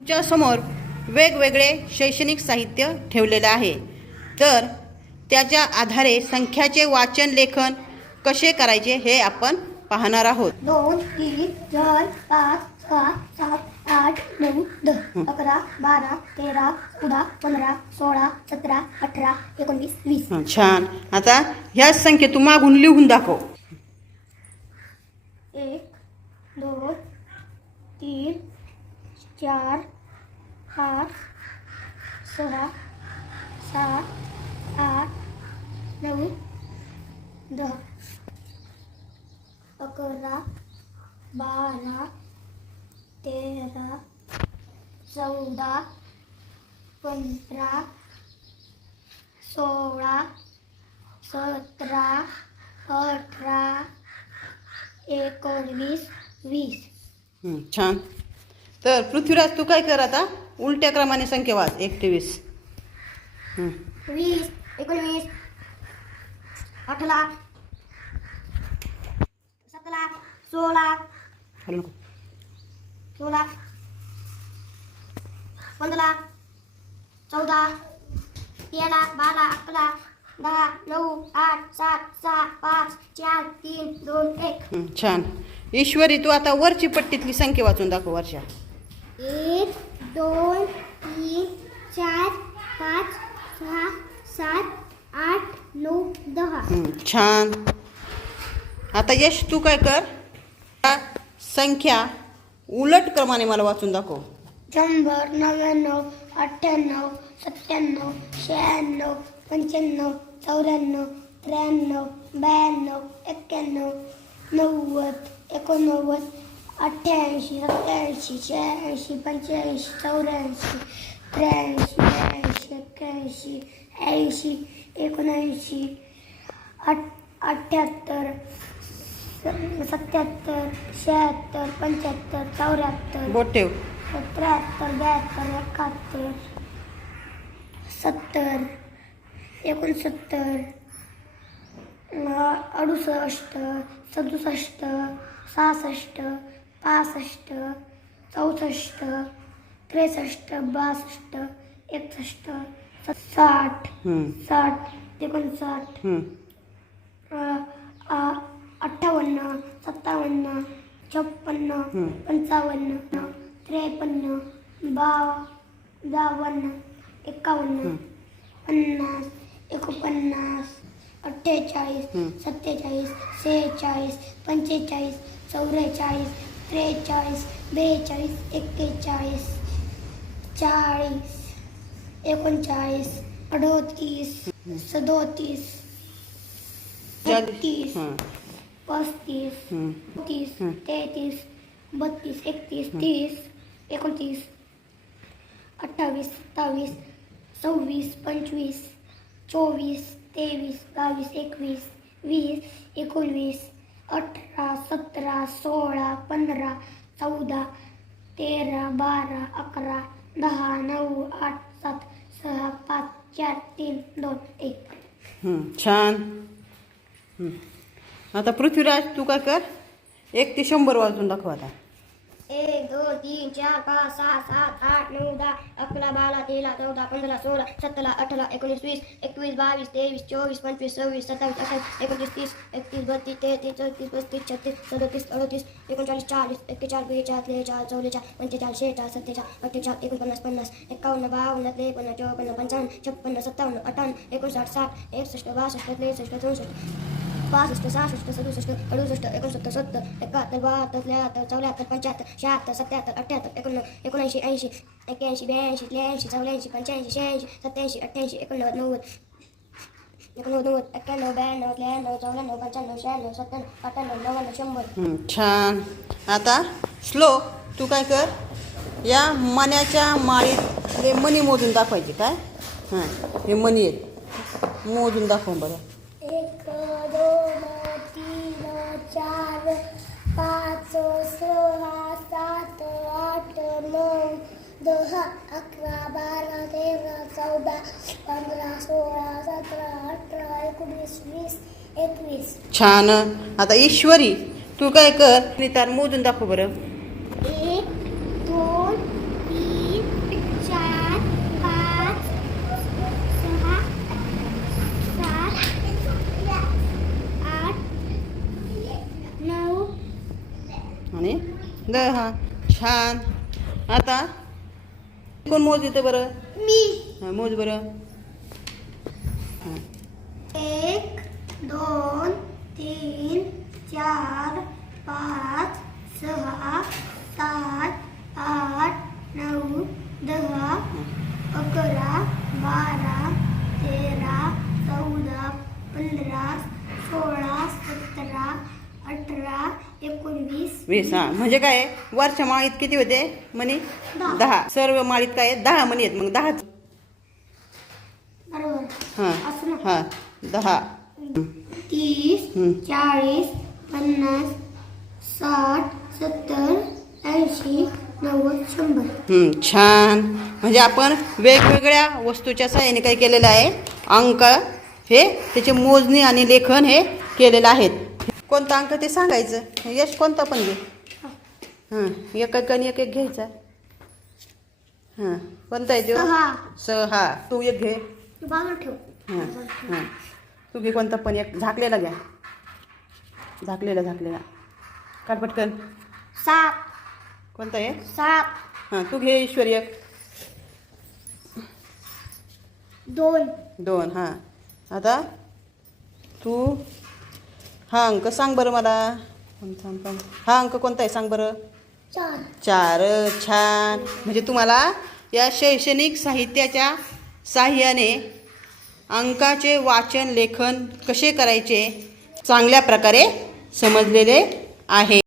तुमच्या समोर वेगवेगळे शैक्षणिक साहित्य ठेवलेले आहे. तर त्याच्या आधारे संख्याचे वाचन लेखन कसे करायचे हे आपण पाहणार आहोत. 2, 3, 4, 5, 6, 7, 8, 9, 10, 11, 12, 13, 14, 15, 16, 17, 18, 19, 20. छान. आता ह्या संख्या तू मागून लिहून दाखव. 1, 2, 3, 4, 5, 6, 7, 8, 9, 10, 11, 12, 13, 14, 15, 16, 17, 18, 19, 20. छान. तर पृथ्वीराज तू काय कर आता उलट्या क्रमाने संख्या वाच 1 ते 20. 20, 19, 18, 17, 16, 16, 15, 14, 13, 12, 11, 10, 9, 8, 7, 6, 5, 4, 3, 2, 1. छान. ईश्वरी तू आता वरची पट्टीतली संख्या वाचून दाखव वर्षा. 1, 2, 3, 4, 5, 6, 7, 8, 9, 10. छान. आता यश तू काय कर या संख्या उलट क्रमाने मला वाचून दाखव. 100, 99, 98, 97, 96, 95, 94, 93, 92, 91, 90, 89, 88, 87, 86, 85, 84, 83, 84, 81, 79, 78, 77, 76, 75, 74, बोट ठेव. 73, 72, 71, 70, 69, 67, 67, 65, 64, 63, 62, 61, 60, 60, 59, 58, 57, 56, 55, 53, 52, 51, 50, 49, 48, 47, 46, 45, 44, 43, 42, 41, 40, 39, 38, 37, 32, 35, 30, 33, 32, 31, 30, 29, 28, 27, 26, 25, 24, 23, 22, 21, 20, 21, 18, 17, 16, 15, 14, 13, 12, 11, 10, 9, 8, 7, 6, 5, 4, 3, 2, 1. छान. आता पृथ्वीराज तू काय कर 1 ते 100 वाचून दाखव आता. 1, 2, 3, 4, 5, 6, 7, 8, 9, 10, 11, 12, 13, 14, 15, 16, 17, 18, 19, 20, 21, 22, 23, 24, 25, 26, 27, 28, 29, 30, 31, 32, 33, 34, 35, 36, 37, 38, 39, 40, 41, 42, 43, 44, 45, 46, 47, 48, 49, 50, 51, 52, 53, 54, 55, 56, 57, 58, 59, 60, 61, 62, 63, 64, 65, 66, 67, 68, 69, 70, 71, 72, 73, 74, 75, 76, 77, 78, 79, 80, 81, 82, 83, 84, 85, 86, 87, 88, 89, 91, 92, 93, 94, 95, 96, 97, 98, 99, 100. छान. आता श्लोक तू काय कर या मण्याच्या माळीतले मणी मोजून दाखवायचे काय. हे मणी आहेत मोजून दाखव बरं. 1, 2, 3, 4, 5, 6, 7, 8, 9, 10, 11, 12, 13, 14, 15, 16, 17, 18, 19, 20, 21. छान. आता ईश्वरी तू काय कर नितार मोजून दाखव बरं. 1, 2, 3, आणि 10. छान. आता कोण मोज येते बरं? मी. हां मोज बरं. हां 1 2 3 4 5 6 7 8 9 10 11 12 13 14 15 16 17 18 19 20. हां म्हणजे काय आहे? वरच्या माळीत किती होते मणी? 10. सर्व माळीत काय आहे? 10 मणी आहेत. मग 10. बरोबर. हां असं ना. हां 10. 30 40 50 60 70 80 90 100. छान. म्हणजे आपण वेगवेगळ्या वस्तूच्या सहाय्याने काय केलेलं आहे? अंक हे त्याचे मोजणी आणि लेखन हे केलेलं आहेत. कोणता अंक ते सांगायचं. यश कोणता पण घे. हां एक एक आणि एक एक घ्यायचा. हां कोणता आहे तो? 6. तू एक घे. बाजूला ठेव. हां हां तू घे कोणता पण एक. झाकलेला घ्या. झाकलेला काढ पटकन. 7 कोणता आहे? 7 हां तू घे ईश्वरी एक. 2 हां आता तू हा अंक सांग बरं मला. हा अंक कोणता आहे सांग बरं. 4. छान. म्हणजे तुम्हाला या शैक्षणिक साहित्याच्या साहाय्याने अंकाचे वाचन लेखन कसे करायचे चांगल्या प्रकारे समजलेले आहे.